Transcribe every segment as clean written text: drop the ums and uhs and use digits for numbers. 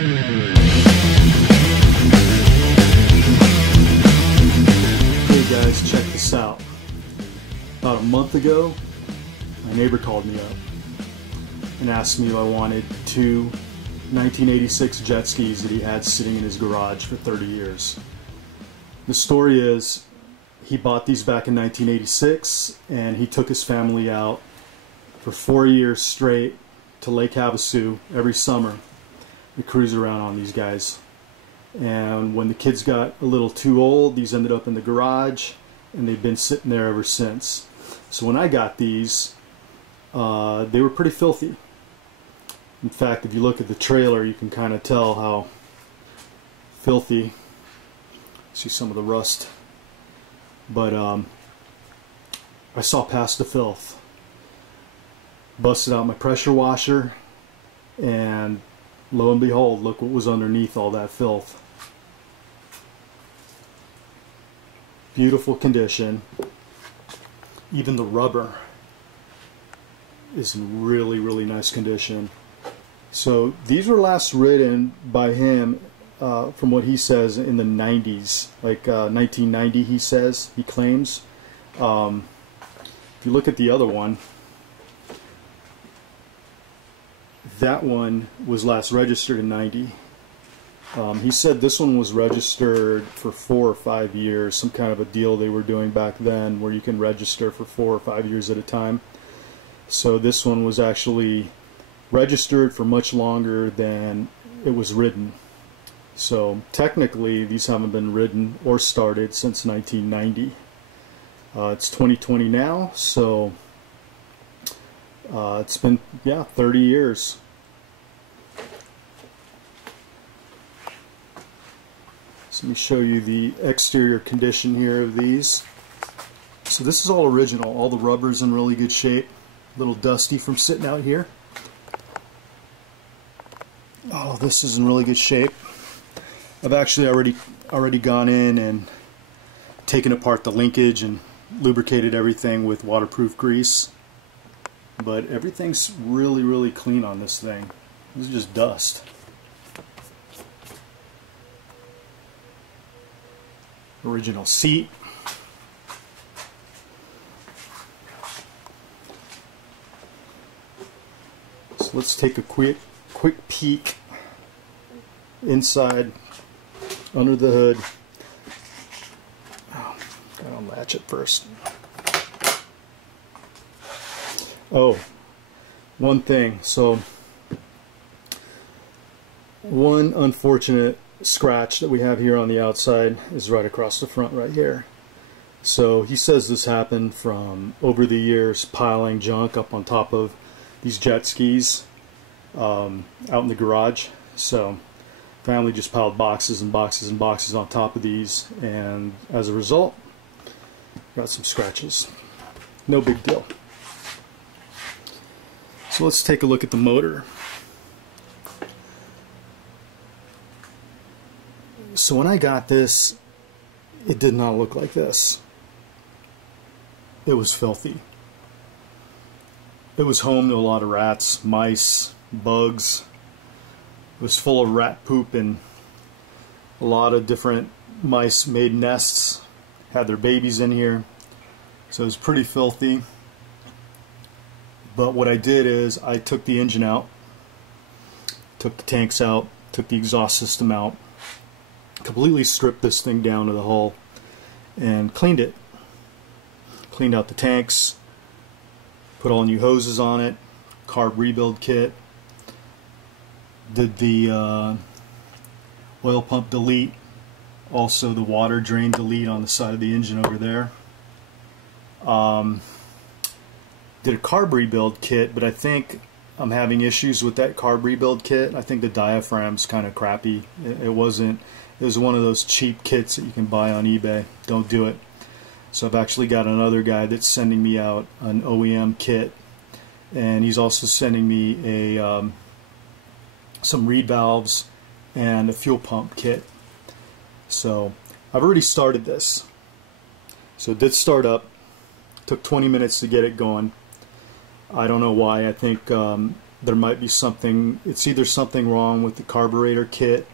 Hey guys, check this out. About a month ago, my neighbor called me up and asked me if I wanted two 1986 jet skis that he had sitting in his garage for 30 years. The story is, he bought these back in 1986 and he took his family out for 4 years straight to Lake Havasu every summer to cruise around on these guys. And when the kids got a little too old, these ended up in the garage and they've been sitting there ever since. So when I got these, they were pretty filthy. In fact, if you look at the trailer, you can kind of tell how filthy. See some of the rust. But I saw past the filth. Busted out my pressure washer, and lo and behold, look what was underneath all that filth. Beautiful condition. Even the rubber is in really, really nice condition. So these were last ridden by him, from what he says, in the 90s, like 1990 he says, he claims. If you look at the other one, that one was last registered in 90. He said this one was registered for 4 or 5 years, some kind of a deal they were doing back then where you can register for 4 or 5 years at a time. So this one was actually registered for much longer than it was ridden. So technically these haven't been ridden or started since 1990. It's 2020 now, so it's been, yeah, 30 years. So let me show you the exterior condition here of these. So this is all original. All the rubber's in really good shape. A little dusty from sitting out here. Oh, this is in really good shape. I've actually already gone in and taken apart the linkage and lubricated everything with waterproof grease. But everything's really, really clean on this thing. This is just dust. Original seat. So let's take a quick peek inside, under the hood. Oh, gotta unlatch it first. Oh, one thing. So, one unfortunate scratch that we have here on the outside is right across the front right here. So he says this happened from, over the years, piling junk up on top of these jet skis out in the garage. So family just piled boxes and boxes and boxes on top of these, and as a result, got some scratches. No big deal. So let's take a look at the motor. So when I got this, it did not look like this. It was filthy. It was home to a lot of rats, mice, bugs. It was full of rat poop, and a lot of different mice made nests, had their babies in here. So it was pretty filthy. But what I did is I took the engine out, took the tanks out, took the exhaust system out, completely stripped this thing down to the hull and cleaned it. Cleaned out the tanks, put all new hoses on it, carb rebuild kit, did the oil pump delete, also the water drain delete on the side of the engine over there. Did a carb rebuild kit, but I think I'm having issues with that carb rebuild kit. I think the diaphragm's kind of crappy. It was one of those cheap kits that you can buy on eBay. Don't do it. So I've actually got another guy that's sending me out an OEM kit, and he's also sending me a some reed valves and a fuel pump kit. So I've already started this. So it did start up. Took 20 minutes to get it going. I don't know why. I think there might be something, it's either something wrong with the carburetor kit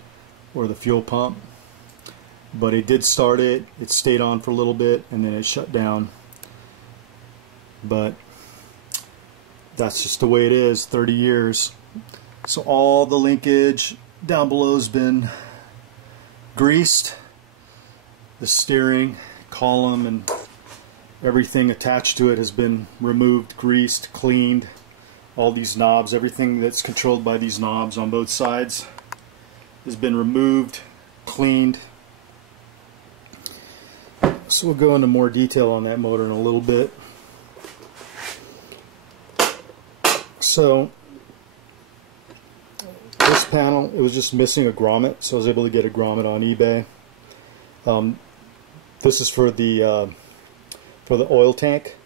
or the fuel pump. But it did start it, it stayed on for a little bit, and then it shut down. But that's just the way it is, 30 years. So all the linkage down below has been greased. The steering column and everything attached to it has been removed, greased, cleaned. All these knobs, everything that's controlled by these knobs on both sides has been removed, cleaned. So we'll go into more detail on that motor in a little bit. So this panel, it was just missing a grommet, so I was able to get a grommet on eBay. This is for the oil tank,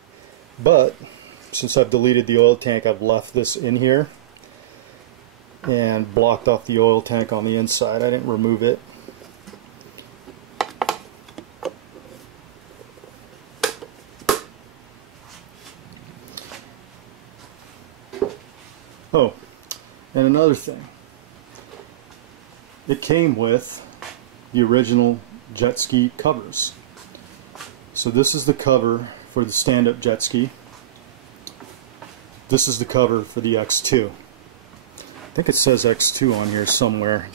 but since I've deleted the oil tank, I've left this in here and blocked off the oil tank on the inside. I didn't remove it. Oh, and another thing. It came with the original jet ski covers. So this is the cover for the stand-up jet ski. This is the cover for the X2. I think it says X2 on here somewhere.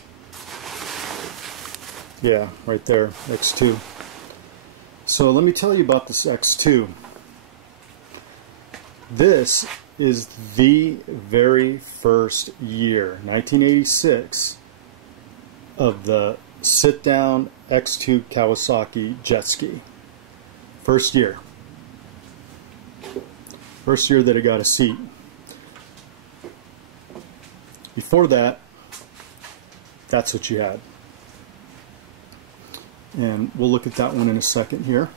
Yeah, right there, X2. So let me tell you about this X2. This is the very first year, 1986, of the sit-down X2 Kawasaki jet ski. First year. First year that it got a seat. Before that, that's what you had. And we'll look at that one in a second here.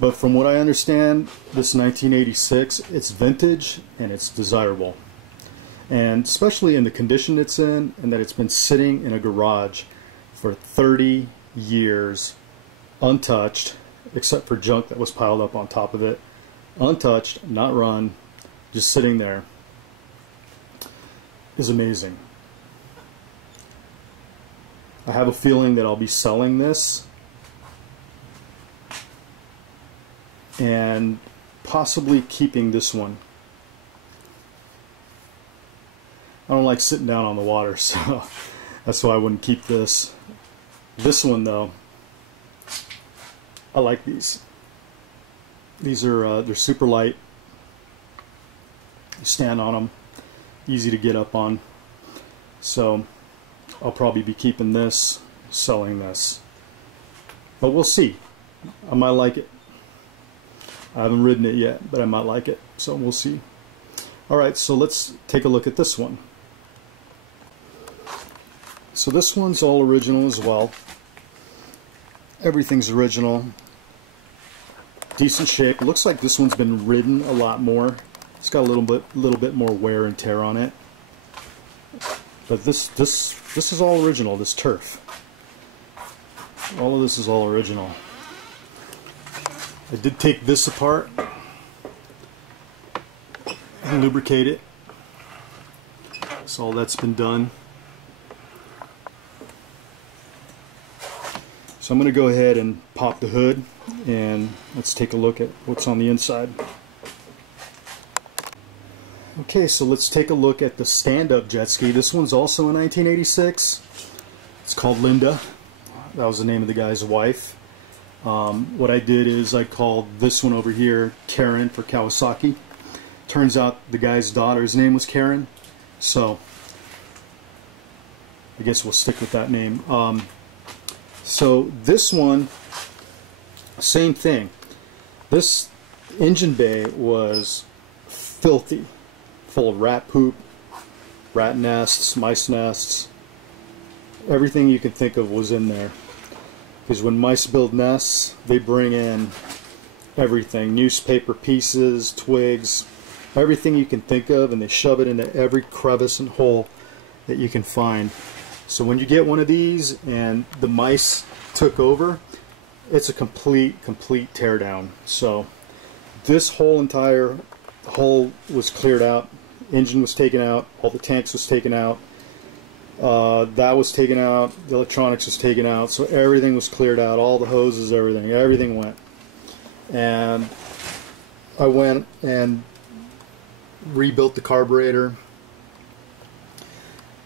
But from what I understand, this 1986, it's vintage and it's desirable. And especially in the condition it's in, and that it's been sitting in a garage for 30 years, untouched, except for junk that was piled up on top of it. Untouched, not run, just sitting there, is amazing. I have a feeling that I'll be selling this and possibly keeping this one. I don't like sitting down on the water, so that's why I wouldn't keep this. This one though, I like these. These are they're super light. You stand on them, easy to get up on. So I'll probably be keeping this, selling this. But we'll see. I might like it. I haven't ridden it yet, but I might like it. So we'll see. Alright, so let's take a look at this one. So this one's all original as well. Everything's original. Decent shape. It looks like this one's been ridden a lot more. It's got a little bit more wear and tear on it. But this is all original, this turf. All of this is all original. I did take this apart and lubricate it. So all that's been done. So I'm going to go ahead and pop the hood and let's take a look at what's on the inside. Okay, so let's take a look at the stand-up jet ski. This one's also in 1986. It's called Linda. That was the name of the guy's wife. What I did is I called this one over here Karen for Kawasaki. Turns out the guy's daughter's name was Karen, so I guess we'll stick with that name. So this one, same thing. This engine bay was filthy, full of rat poop, rat nests, mice nests, everything you can think of was in there. Because when mice build nests, they bring in everything, newspaper pieces, twigs, everything you can think of, and they shove it into every crevice and hole that you can find. So when you get one of these and the mice took over, it's a complete teardown. So this whole entire the whole was cleared out. Engine was taken out, all the tanks was taken out, that was taken out, the electronics was taken out, so everything was cleared out, all the hoses, everything went. And I went and rebuilt the carburetor,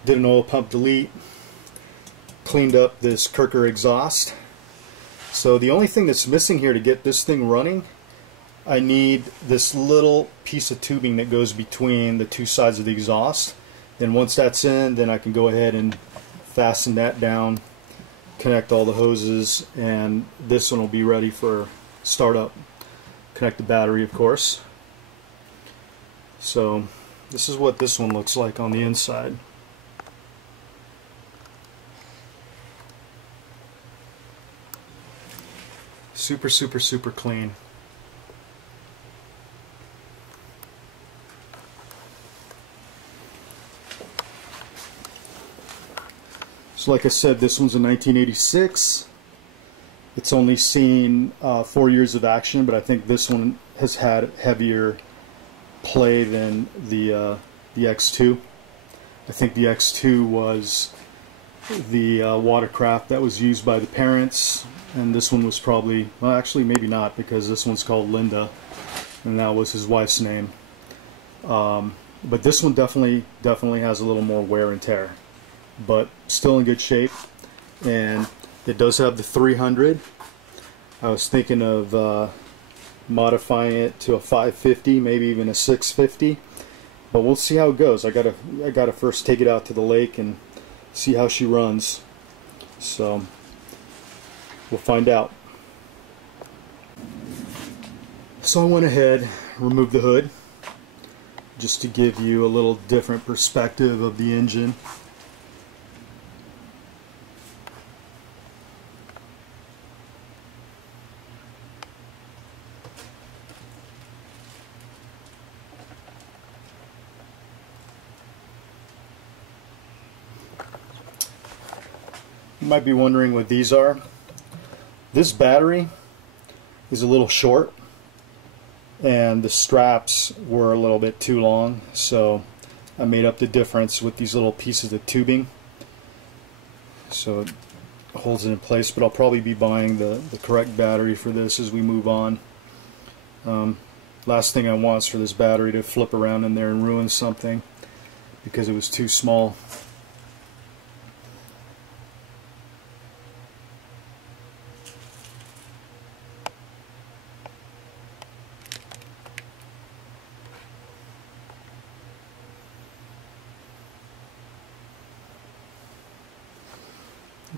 did an oil pump delete, cleaned up this Kirker exhaust. So the only thing that's missing here to get this thing running, I need this little piece of tubing that goes between the two sides of the exhaust. And once that's in, then I can go ahead and fasten that down, connect all the hoses, and this one will be ready for startup. Connect the battery, of course. So this is what this one looks like on the inside. Super, super, super clean. So like I said, this one's a 1986. It's only seen 4 years of action, but I think this one has had heavier play than the X2. I think the X2 was the watercraft that was used by the parents, and this one was probably, well, actually maybe not, because this one's called Linda, and that was his wife's name. But this one definitely has a little more wear and tear, but still in good shape. And it does have the 300. I was thinking of modifying it to a 550, maybe even a 650, but we'll see how it goes. I gotta first take it out to the lake and see how she runs. So we'll find out. So I went ahead, removed the hood, just to give you a little different perspective of the engine. You might be wondering what these are. This battery is a little short, and the straps were a little bit too long, so I made up the difference with these little pieces of tubing, so it holds it in place. But I'll probably be buying the correct battery for this as we move on. Last thing I want is for this battery to flip around in there and ruin something because it was too small.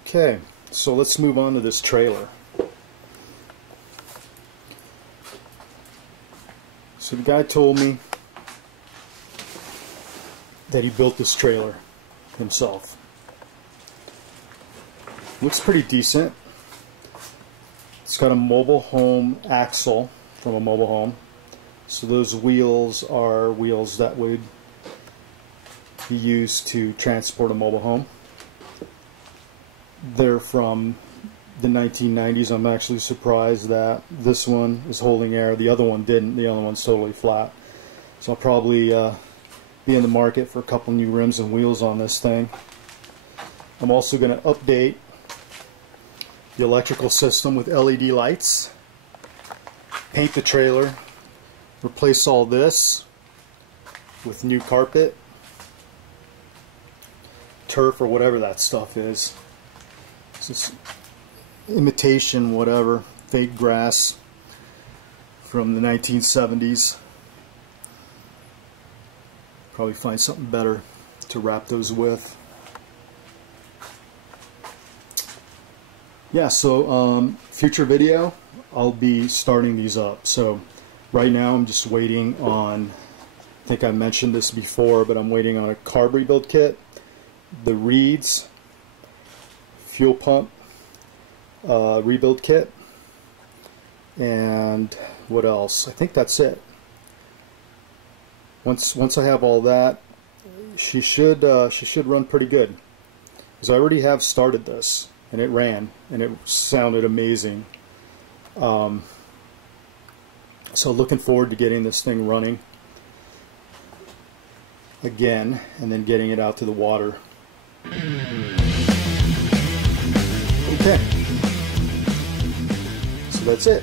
Okay, so let's move on to this trailer. So the guy told me that he built this trailer himself. Looks pretty decent. It's got a mobile home axle from a mobile home. So those wheels are wheels that would be used to transport a mobile home. They're from the 1990s. I'm actually surprised that this one is holding air. The other one didn't. The other one's totally flat. So I'll probably be in the market for a couple new rims and wheels on this thing. I'm also going to update the electrical system with LED lights, paint the trailer, replace all this with new carpet, turf, or whatever that stuff is. This imitation, whatever, fake grass from the 1970s. Probably find something better to wrap those with. Yeah, so future video, I'll be starting these up. So right now I'm just waiting on, I think I mentioned this before, but I'm waiting on a carb rebuild kit, the reeds, fuel pump rebuild kit, and what else? I think that's it. Once I have all that, she should run pretty good, because I already have started this and it ran and it sounded amazing. So looking forward to getting this thing running. again and then getting it out to the water. Okay, so that's it.